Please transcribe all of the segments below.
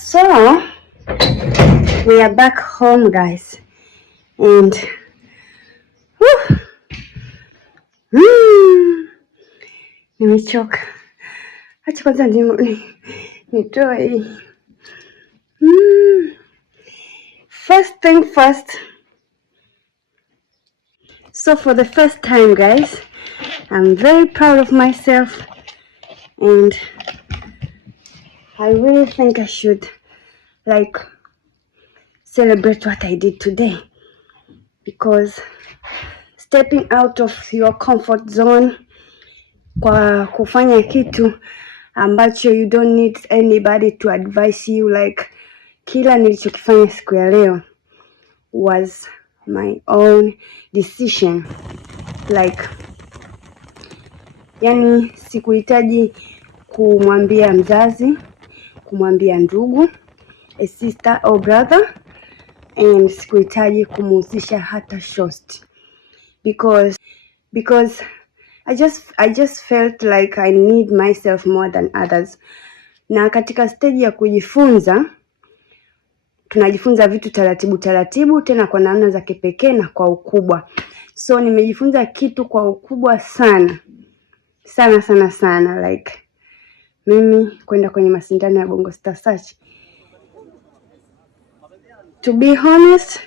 So we are back home, guys, and nimechoka. Acha kwanza nitoe hii. First thing first. So for the first time, guys, I'm very proud of myself, and I really think I should celebrate what I did today, because stepping out of your comfort zone kwa kufanya kitu ambacho you don't need anybody to advise you, kila nilichokifanya siku ya leo was my own decision. Yani sikuhitaji kumwambia mzazi, kumwambia ndugu, a sister or brother, and sikuhitaji kumhusisha hata shost, because I just felt like I need myself more than others. Na katika stage ya kujifunza, tunajifunza vitu taratibu, tena kwa namna za kipekee na kwa ukubwa. So nimejifunza kitu kwa ukubwa sana. Mimi kwenda kwenye mashindano ya Bongo Star Search. To be honest,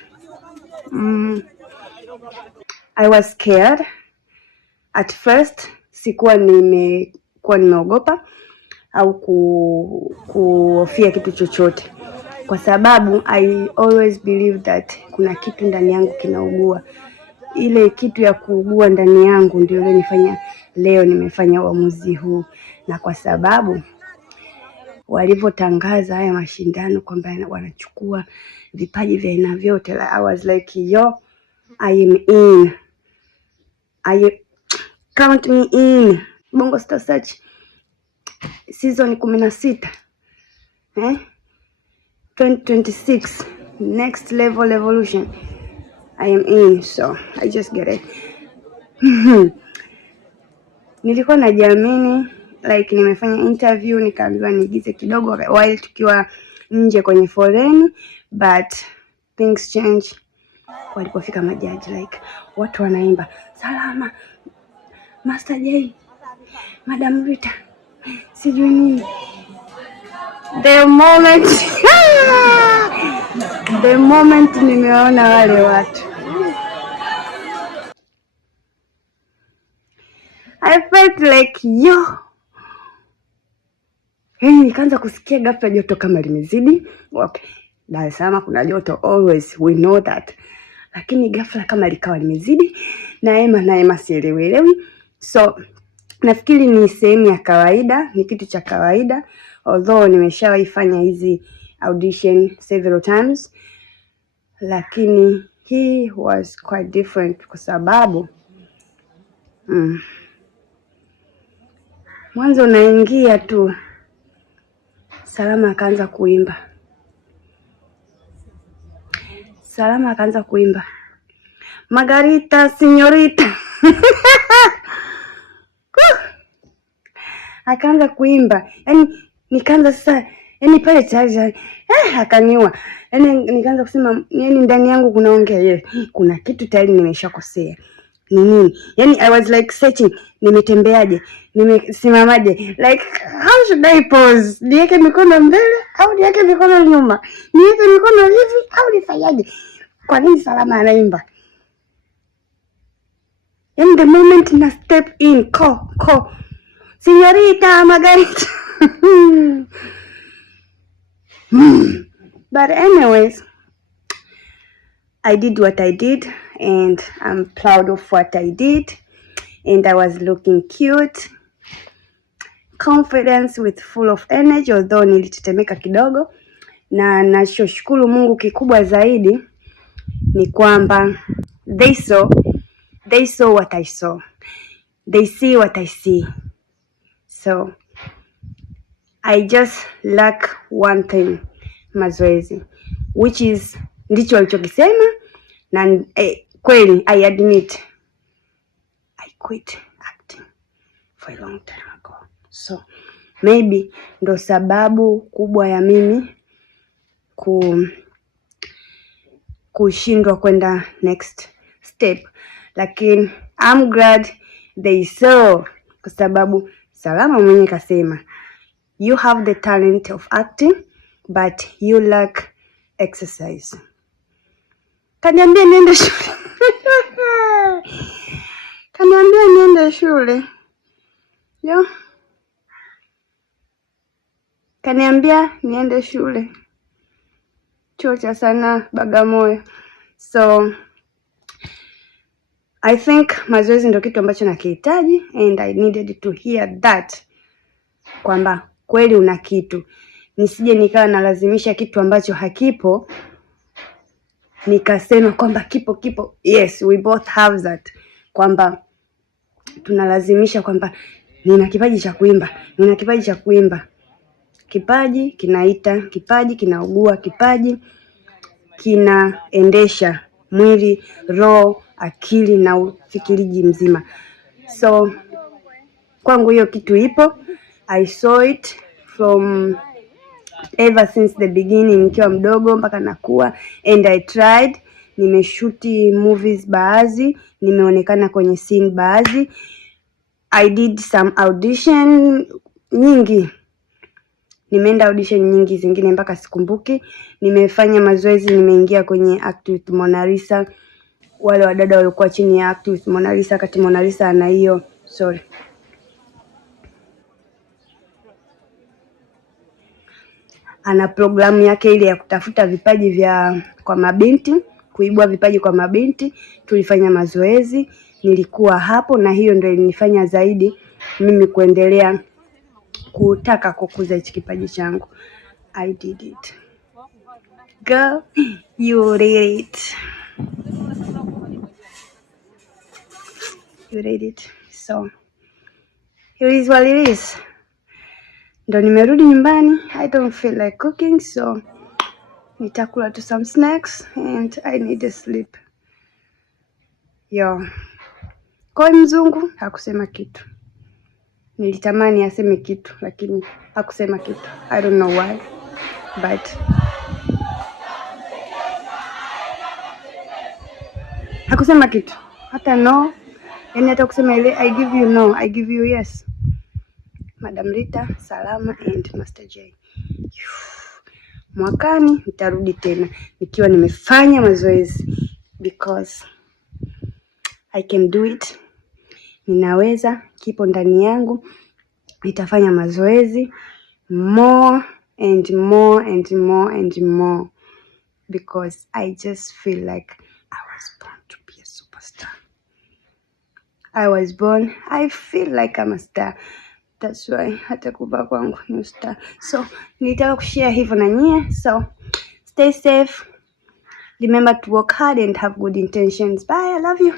I was scared. At first, sikuwa nimeogopa au kuhofia kitu chochote, kwa sababu I always believe that kuna kitu ndani yangu kinaugua. Ile kitu ya kuugua ndani yangu ndio ilionifanya leo nimefanya uamuzi huu. Na kwa sababu walivyotangaza haya mashindano kwamba wanachukua vipaji vya aina vyote, I was like, I am in. Count me in. Bongo Star Search season 16, 2026, next level evolution. I am in, so I just get it. Nilikuwa najiamini, nimefanya interview, nikaambiwa niigize kidogo while tukiwa nje kwenye foleni, but things change. Walipofika majaji, watu wanaimba Salama, Master J, Madam Rita, sijui nini. The moment nimeona wale watu, I felt like nikaanza kusikia ghafla joto kama limezidi. Okay, Dar es Salaam kuna joto always, we know that. Lakini ghafla kama likawa limezidi, na Ema sielewi. So nafikiri ni sehemu ya kawaida, ni kitu cha kawaida, although nimeshawaifanya hizi audition several times, lakini he was quite different kwa sababu mwanzo naingia tu, Salama akaanza kuimba Margarita Señorita. Akaanza kuimba, nikaanza sasa, pale tayari akaniua. Nikaanza kusema, ndani yangu kunaongea, kuna kitu tayari nimeshakosea. Ni nini? I was searching, nimetembeaje? Nimesimamaje? How should I pose? Niweke mikono mbele au niweke mikono nyuma? Niweke mikono hivi au nifanyaje? Kwa nini Salama anaimba? The moment na step in, ko Señorita Margarita. But anyways, I did what I did, and I'm proud of what I did, and I was looking cute, confidence with full of energy, although nilitetemeka kidogo. Na nachoshukuru Mungu kikubwa zaidi ni kwamba they saw what I saw, they see what I see. So I just lack one thing, mazoezi, which is ndicho alichokisema, na kweli I admit I quit acting for a long time ago. So maybe ndo sababu kubwa ya mimi kushindwa kwenda next step, lakini I'm glad they saw, kwa sababu Salama mwenye kasema you have the talent of acting but you lack exercise. Kaniambia niende shule kaniambia niende shule yo, kaniambia niende shule chuo cha sanaa Bagamoyo. So I think mazoezi ndio kitu ambacho nakihitaji, and I needed to hear that, kwamba kweli una kitu. Nisije nikawa nalazimisha kitu ambacho hakipo, nikasema kwamba kipo. Yes, we both have that, kwamba tunalazimisha kwamba nina kipaji cha kuimba. Kipaji kinaita, kipaji kinaugua, kipaji kinaendesha mwili, roho, akili na ufikiriji mzima. So kwangu hiyo kitu ipo. I saw it from ever since the beginning, nikiwa mdogo mpaka nakuwa, and I tried. Nimeshuti movies baadhi, nimeonekana kwenye scene baadhi. I did some audition nyingi, nimeenda audition nyingi, zingine mpaka sikumbuki. Nimefanya mazoezi, nimeingia kwenye Act with Mona Lisa, wale wadada walikuwa chini ya Act with Mona Lisa, kati Mona Lisa ana hiyo ana programu yake ile ya kutafuta vipaji vya kwa mabinti, kuibua vipaji kwa mabinti. Tulifanya mazoezi, nilikuwa hapo, na hiyo ndio ilinifanya zaidi mimi kuendelea kutaka kukuza hichi kipaji changu. I did it. Girl, you did it. You did it. So here is what it is. Ndo nimerudi nyumbani. I don't feel like cooking, so nitakula to some snacks and I need a sleep. Yo. Koi mzungu hakusema kitu. Nilitamani aseme kitu, lakini hakusema kitu. I don't know why, but hakusema kitu. Hata no, yani hata kusema ile I give you no, I give you yes. Madam Rita, Salama and Master J. Mwakani nitarudi tena nikiwa nimefanya mazoezi, because I can do it. Ninaweza, kipo ndani yangu. Nitafanya mazoezi more and more and more and more, because I just feel like I was born to be a superstar. I feel like I'm a star. That's why hata kuba kwangu ni star. So nitaka kushare hivyo na nyie. So stay safe. Remember to work hard and have good intentions. Bye. I love you.